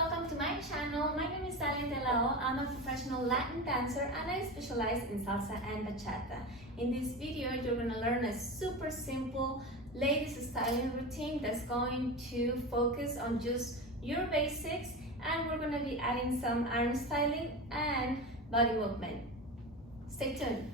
welcome to my channel. My name is Dalia. I'm a professional Latin dancer and I specialize in salsa and bachata. In this video, you're going to learn a super simple ladies styling routine that's going to focus on just your basics, and we're going to be adding some arm styling and body movement. Stay tuned.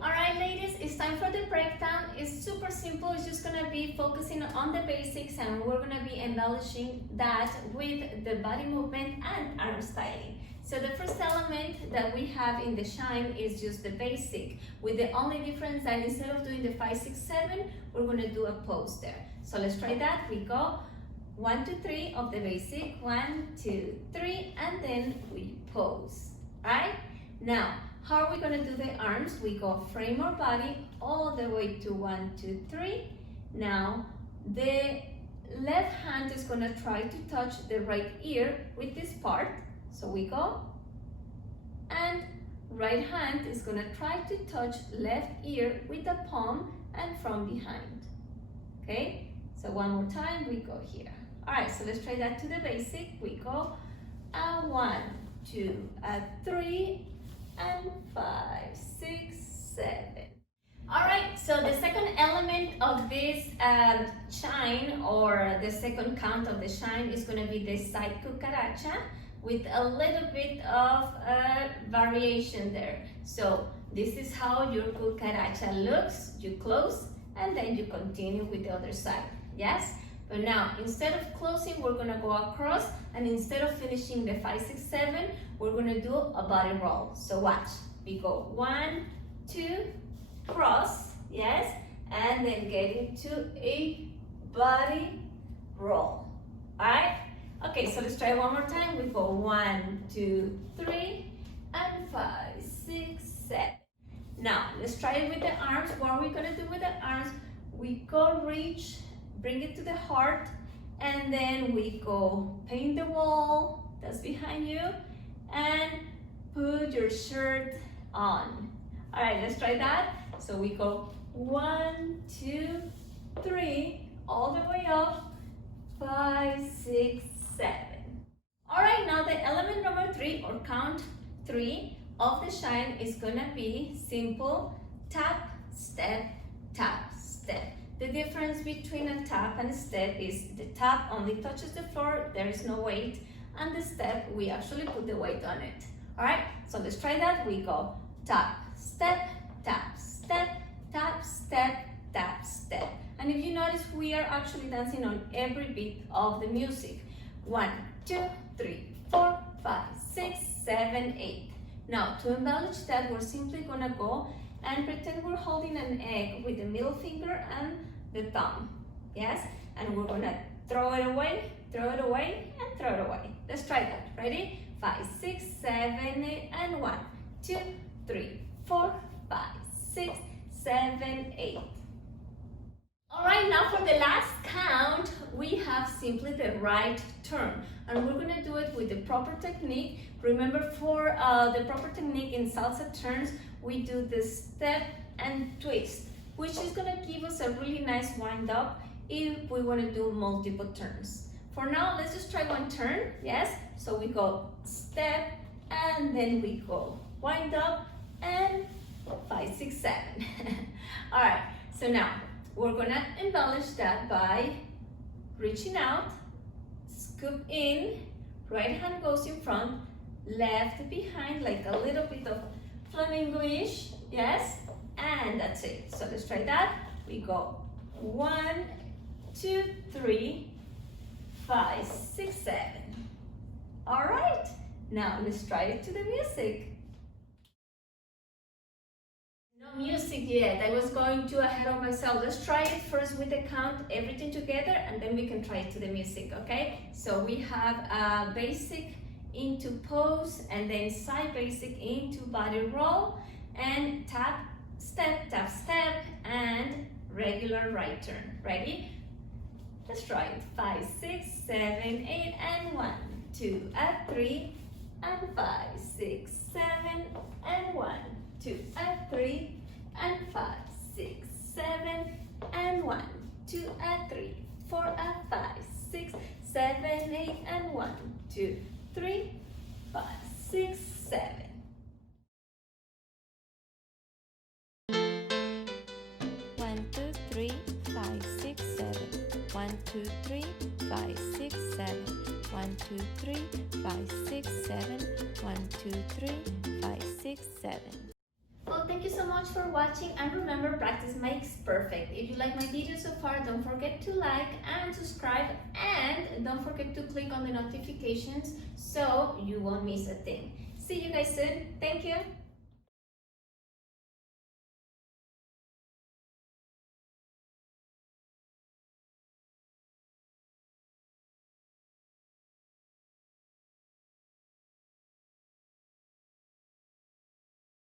Alright ladies, it's time for the breakdown. It's super simple. It's just gonna be focusing on the basics, and we're gonna be embellishing that with the body movement and arm styling. So the first element that we have in the shine is just the basic, with the only difference that instead of doing the 5, 6, 7, we're gonna do a pose there. So let's try that. We go 1, 2, 3 of the basic, 1, 2, 3, and then we pose. Right? Now, how are we going to do the arms? We go frame our body all the way to 1, 2, 3. Now, the left hand is going to try to touch the right ear with this part. So we go, and right hand is going to try to touch left ear with the palm and from behind. Okay, so one more time, we go here. All right, so let's try that to the basic. We go 1, 2, 3, and 5, 6, 7. All right, so the second element of this shine, or the second count of the shine, is going to be the side cucaracha with a little bit of variation there. So this is how your cucaracha looks. You close and then you continue with the other side. Yes? But now, instead of closing, we're going to go across, and instead of finishing the 5, 6, 7, we're going to do a body roll. So watch. We go 1, 2, cross, yes, and then get into a body roll. Alright? Okay, so let's try one more time. We go 1, 2, 3, and 5, 6, 7. Now, let's try it with the arms. What are we going to do with the arms? We go reach, bring it to the heart, and then we go paint the wall that's behind you and put your shirt on. All right, let's try that. So we go 1, 2, 3, all the way up, 5, 6, 7. All right, now the element number 3, or count 3 of the shine, is gonna be simple tap, step, tap, step. The difference between a tap and a step is the tap only touches the floor, there is no weight, and the step, we actually put the weight on it. All right, so let's try that. We go tap, step, tap, step, tap, step, tap, step. And if you notice, we are actually dancing on every beat of the music. 1, 2, 3, 4, 5, 6, 7, 8. Now, to embellish that, we're simply gonna go and pretend we're holding an egg with the middle finger and the thumb. Yes? And we're gonna throw it away, and throw it away. Let's try that. Ready? 5, 6, 7, 8, and 1, 2, 3, 4, 5, 6, 7, 8. All right, now for the last count, we have simply the right turn, and we're gonna do it with the proper technique. Remember, for the proper technique in salsa turns, we do the step and twist, which is gonna give us a really nice wind up if we wanna do multiple turns. For now, let's just try one turn, yes? So we go step, and then we go wind up, and 5, 6, 7. All right, so now we're gonna embellish that by reaching out, scoop in, right hand goes in front, left behind, like a little bit of flamingo-ish, yes? And that's it. So let's try that. We go 1, 2, 3, 5, 6, 7. All right, now let's try it to the music. No music yet. I was going too ahead of myself. Let's try it first with the count, everything together, and then we can try it to the music, okay? So we have a basic into pose, and then side basic into body roll, and tap, step, and regular right turn. Ready? Let's try it. 5, 6, 7, 8, and 1, 2, and 3, and 5, 6, 7, and 1, 2, and 3, and 5, 6, 7, and 1, 2, and 3, 4, and 5, 6, 7, 8, and 1, 2, 3, 5, 6, 7. 1, 2, 3, 5, 6, 7. 1, 2, 3, 5, 6, 7. 1, 2, 3, 5, 6, 7. 1, 2, 3, 5, 6, 7. Well, thank you so much for watching, and remember, practice makes perfect. If you like my video so far, don't forget to like and subscribe, and don't forget to click on the notifications so you won't miss a thing. See you guys soon. Thank you.